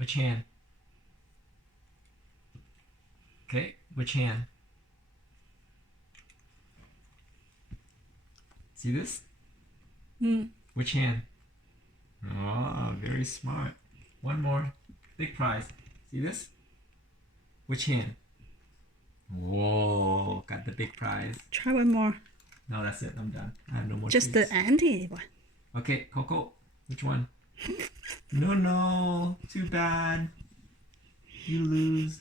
Which hand? Okay, which hand? See this? Which hand? Oh, very smart. One more. Big prize. See this? Which hand? Whoa, got the big prize. Try one more. No, that's it. I'm done. I have no more Just treats. the empty one. Okay, Coco, which one? No, too bad. You lose.